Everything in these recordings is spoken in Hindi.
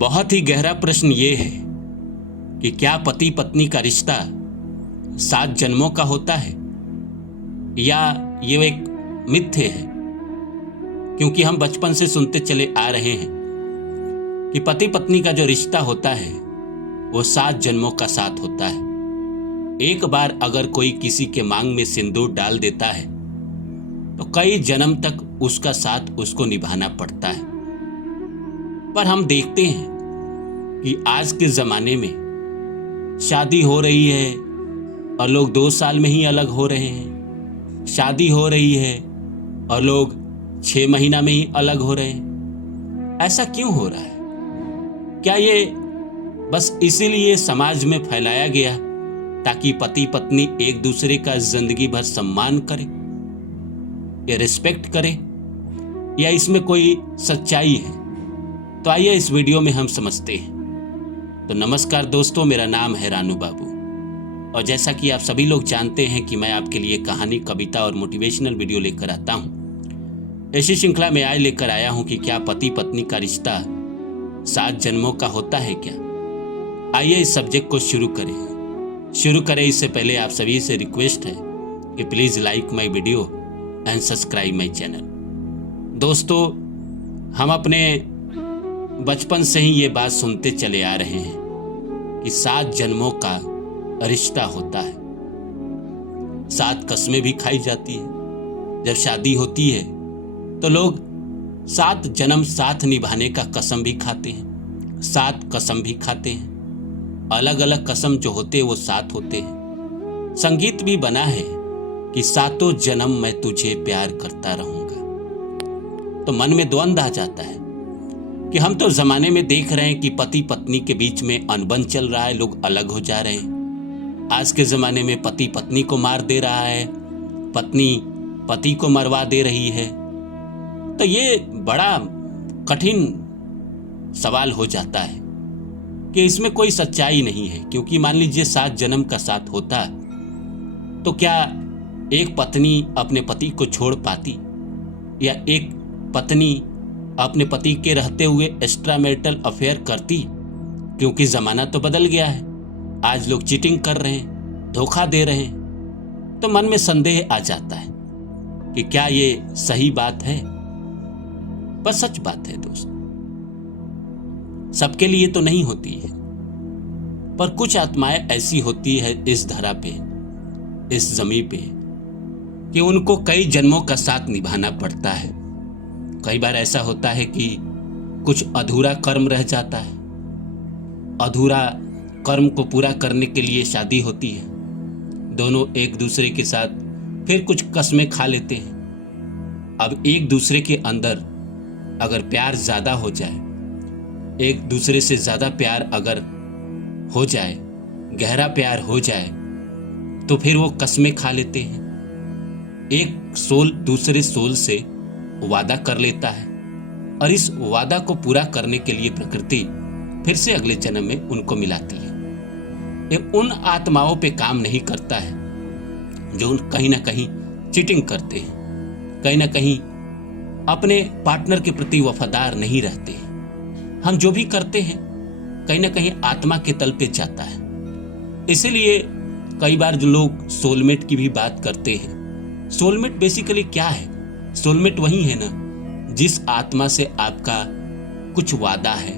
बहुत ही गहरा प्रश्न ये है कि क्या पति पत्नी का रिश्ता 7 जन्मों का होता है या ये एक मिथ्य है। क्योंकि हम बचपन से सुनते चले आ रहे हैं कि पति पत्नी का जो रिश्ता होता है वो 7 जन्मों का साथ होता है। एक बार अगर कोई किसी के मांग में सिंदूर डाल देता है तो कई जन्म तक उसका साथ उसको निभाना पड़ता है। पर हम देखते हैं कि आज के ज़माने में शादी हो रही है और लोग 2 साल में ही अलग हो रहे हैं। शादी हो रही है और लोग 6 महीना में ही अलग हो रहे हैं। ऐसा क्यों हो रहा है? क्या ये बस इसीलिए समाज में फैलाया गया ताकि पति पत्नी एक दूसरे का जिंदगी भर सम्मान करे या रिस्पेक्ट करे, या इसमें कोई सच्चाई है? तो आइए इस वीडियो में हम समझते हैं। तो नमस्कार दोस्तों, मेरा नाम है रानू बाबू और जैसा कि आप सभी लोग जानते हैं कि मैं आपके लिए कहानी, कविता और मोटिवेशनल वीडियो लेकर आता हूं। ऐसी श्रृंखला में आज लेकर आया हूं कि क्या पति पत्नी का रिश्ता 7 जन्मों का होता है क्या? आइए इस सब्जेक्ट को शुरू करें। इससे पहले आप सभी से रिक्वेस्ट है कि please like my video and subscribe my channel. दोस्तों, हम अपने बचपन से ही ये बात सुनते चले आ रहे हैं कि 7 जन्मों का रिश्ता होता है। 7 कस्में भी खाई जाती है। जब शादी होती है तो लोग 7 जन्म साथ निभाने का कसम भी खाते हैं, 7 कसम भी खाते हैं। अलग अलग कसम जो होते हैं वो 7 होते हैं। संगीत भी बना है कि 7 जन्म मैं तुझे प्यार करता रहूंगा। तो मन में द्वंद्व आ जाता है कि हम तो जमाने में देख रहे हैं कि पति पत्नी के बीच में अनबन चल रहा है, लोग अलग हो जा रहे हैं। आज के ज़माने में पति पत्नी को मार दे रहा है, पत्नी पति को मरवा दे रही है। तो ये बड़ा कठिन सवाल हो जाता है कि इसमें कोई सच्चाई नहीं है। क्योंकि मान लीजिए 7 जन्म का साथ होता तो क्या एक पत्नी अपने पति को छोड़ पाती, या एक पत्नी अपने पति के रहते हुए एक्स्ट्रा मैरिटल अफेयर करती? क्योंकि ज़माना तो बदल गया है। आज लोग चीटिंग कर रहे हैं, धोखा दे रहे हैं। तो मन में संदेह आ जाता है कि क्या ये सही बात है? बस सच बात है दोस्तों, सबके लिए तो नहीं होती है, पर कुछ आत्माएं ऐसी होती है इस धरा पे, इस जमीन पे, कि उनको कई जन्मों का साथ निभाना पड़ता है। कई बार ऐसा होता है कि कुछ अधूरा कर्म रह जाता है। अधूरा कर्म को पूरा करने के लिए शादी होती है। दोनों एक दूसरे के साथ फिर कुछ कस्में खा लेते हैं। अब एक दूसरे के अंदर अगर प्यार ज़्यादा हो जाए, एक दूसरे से ज़्यादा प्यार अगर हो जाए, गहरा प्यार हो जाए, तो फिर वो कस्में खा लेते हैं। एक सोल दूसरे सोल से वादा कर लेता है और इस वादा को पूरा करने के लिए प्रकृति फिर से अगले जन्म में उनको मिलाती है। ये उन आत्माओं पे काम नहीं करता है जो कहीं ना कहीं चीटिंग करते हैं, कहीं ना कहीं अपने पार्टनर के प्रति वफादार नहीं रहते हैं। हम जो भी करते हैं कहीं ना कहीं आत्मा के तल पे जाता है। इसीलिए कई बार जो लोग सोलमेट की भी बात करते हैं, सोलमेट बेसिकली क्या है? सोलमेट वही है ना जिस आत्मा से आपका कुछ वादा है,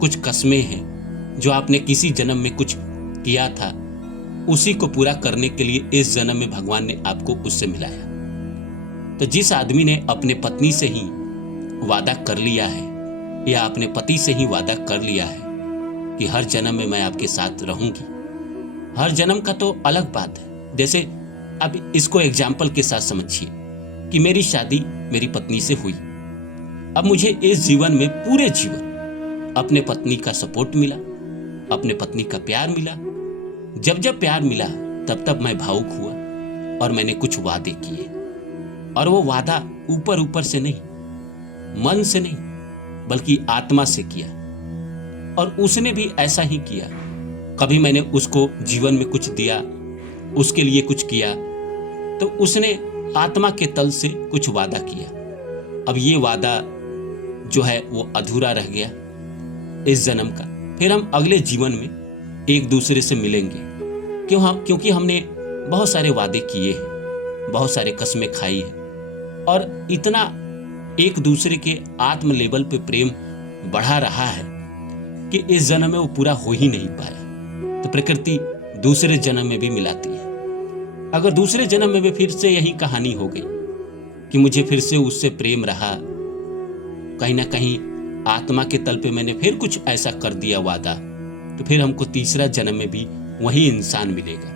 कुछ कस्में हैं, जो आपने किसी जन्म में कुछ किया था, उसी को पूरा करने के लिए इस जन्म में भगवान ने आपको उससे मिलाया। तो जिस आदमी ने अपने पत्नी से ही वादा कर लिया है या अपने पति से ही वादा कर लिया है कि हर जन्म में मैं आपके साथ रहूंगी, हर जन्म का तो अलग बात है। जैसे अब इसको एग्जाम्पल के साथ समझिए कि मेरी शादी मेरी पत्नी से हुई। अब मुझे इस जीवन में पूरे जीवन अपने पत्नी का सपोर्ट मिला, अपने पत्नी का प्यार मिला। जब जब प्यार मिला तब तब मैं भावुक हुआ और मैंने कुछ वादे किए। और वो वादा ऊपर ऊपर से नहीं, मन से नहीं, बल्कि आत्मा से किया। और उसने भी ऐसा ही किया। कभी मैंने उसको जीवन में कुछ दिया, उसके लिए कुछ किया, तो उसने आत्मा के तल से कुछ वादा किया। अब ये वादा जो है वो अधूरा रह गया। इस जन्म का, फिर हम अगले जीवन में एक दूसरे से मिलेंगे। क्योंकि हमने बहुत सारे वादे किए हैं, बहुत सारे कस्में खाई है, और इतना एक दूसरे के आत्म लेवल पे प्रेम बढ़ा रहा है कि इस जन्म में वो पूरा हो ही नहीं पाया। तो प्रकृति दूसरे जन्म में भी मिलाती है। अगर दूसरे जन्म में भी फिर से यही कहानी हो गई कि मुझे फिर से उससे प्रेम रहा, कहीं ना कहीं आत्मा के तल पे मैंने फिर कुछ ऐसा कर दिया वादा, तो फिर हमको तीसरा जन्म में भी वही इंसान मिलेगा।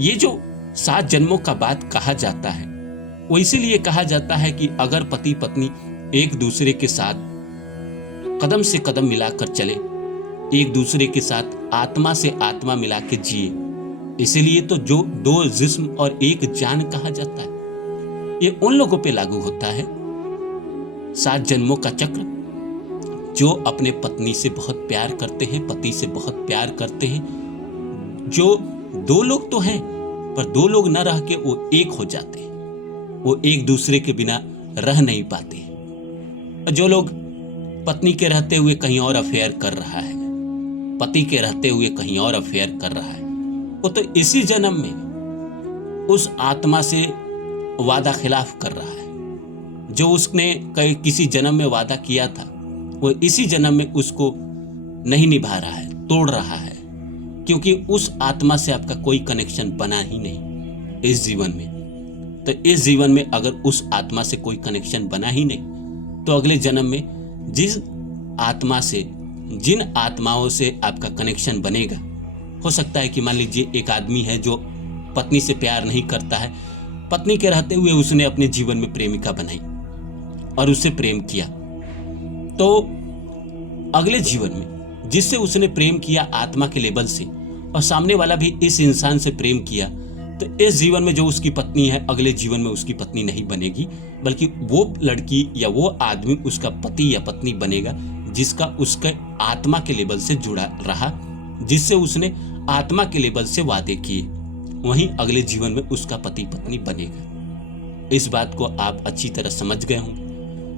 ये जो 7 जन्मों का बात कहा जाता है, वो इसीलिए कहा जाता है कि अगर पति पत्नी एक दूसरे के साथ कदम से कदम मिलाकर चले, एक दूसरे के साथ आत्मा से आत्मा मिला के जिए, इसीलिए तो जो 2 जिस्म और 1 जान कहा जाता है, ये उन लोगों पे लागू होता है 7 जन्मों का चक्र, जो अपने पत्नी से बहुत प्यार करते हैं, पति से बहुत प्यार करते हैं, जो 2 लोग तो हैं पर 2 लोग न रह के वो एक हो जाते हैं, वो एक दूसरे के बिना रह नहीं पाते। जो लोग पत्नी के रहते हुए कहीं और अफेयर कर रहा है, पति के रहते हुए कहीं और अफेयर कर रहा है, वो तो इसी जन्म में उस आत्मा से वादा खिलाफ कर रहा है। जो उसने किसी जन्म में वादा किया था, वो इसी जन्म में उसको नहीं निभा रहा है, तोड़ रहा है, क्योंकि उस आत्मा से आपका कोई कनेक्शन बना ही नहीं इस जीवन में। तो इस जीवन में अगर उस आत्मा से कोई कनेक्शन बना ही नहीं, तो अगले जन्म में जिन आत्माओं से आपका कनेक्शन बनेगा, हो सकता है कि मान लीजिए एक आदमी है जो पत्नी से प्यार नहीं करता है, पत्नी के रहते हुए उसने अपने जीवन में प्रेमिका बनाई और उससे प्रेम किया, तो अगले जीवन में जिससे उसने प्रेम किया आत्मा के लेवल से, और सामने वाला भी इस इंसान से प्रेम किया, तो इस जीवन में जो उसकी पत्नी है, अगले जीवन में उसकी पत्नी नहीं बनेगी, बल्कि वो लड़की या वो आदमी उसका पति या पत्नी बनेगा जिसका उसके आत्मा के लेवल से जुड़ा रहा, जिससे उसने आत्मा के लेवल से वादे किए, वहीं अगले जीवन में उसका पति पत्नी बनेगा। इस बात को आप अच्छी तरह समझ गए होंगे।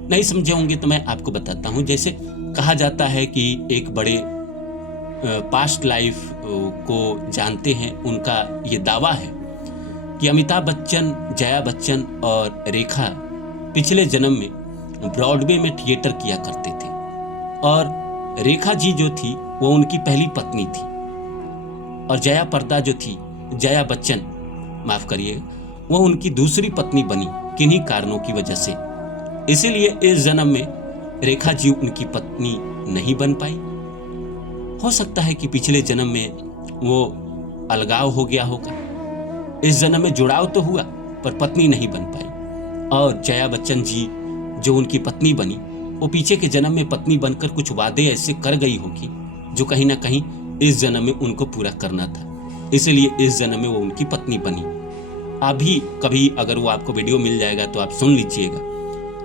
नहीं समझे होंगे तो मैं आपको बताता हूं। जैसे कहा जाता है कि एक बड़े पास्ट लाइफ को जानते हैं, उनका ये दावा है कि अमिताभ बच्चन, जया बच्चन और रेखा पिछले जन्म में ब्रॉडवे में थिएटर किया करते थे, और रेखा जी जो थी वो उनकी पहली पत्नी थी, और जया पर्दा जो थी, जया बच्चन माफ करिए, वो उनकी दूसरी पत्नी बनी किन्हीं कारणों की वजह से। इसीलिए इस जन्म में रेखा जी उनकी पत्नी नहीं बन पाई। हो सकता है कि पिछले जन्म में वो अलगाव हो गया होगा, इस जन्म में जुड़ाव तो हुआ पर पत्नी नहीं बन पाई। और जया बच्चन जी जो उनकी पत्नी बनी, वो पीछे के जन्म में पत्नी बनकर कुछ वादे ऐसे कर गई होगी जो कहीं ना कहीं इस जन्म में उनको पूरा करना था, इसलिए इस जन्म में वो उनकी पत्नी बनी। अभी कभी अगर वो आपको वीडियो मिल जाएगा तो आप सुन लीजिएगा।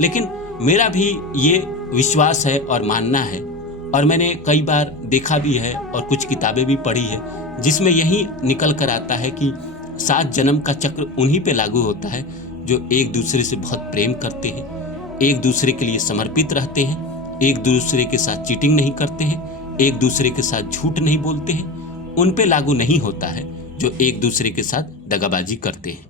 लेकिन मेरा भी ये विश्वास है और मानना है, और मैंने कई बार देखा भी है और कुछ किताबें भी पढ़ी है जिसमें यही निकल कर आता है कि 7 जन्म का चक्र उन्हीं पे लागू होता है जो एक दूसरे से बहुत प्रेम करते हैं, एक दूसरे के लिए समर्पित रहते हैं, एक दूसरे के साथ चीटिंग नहीं करते हैं, एक दूसरे के साथ झूठ नहीं बोलते हैं। उन पे लागू नहीं होता है जो एक दूसरे के साथ दगाबाजी करते हैं।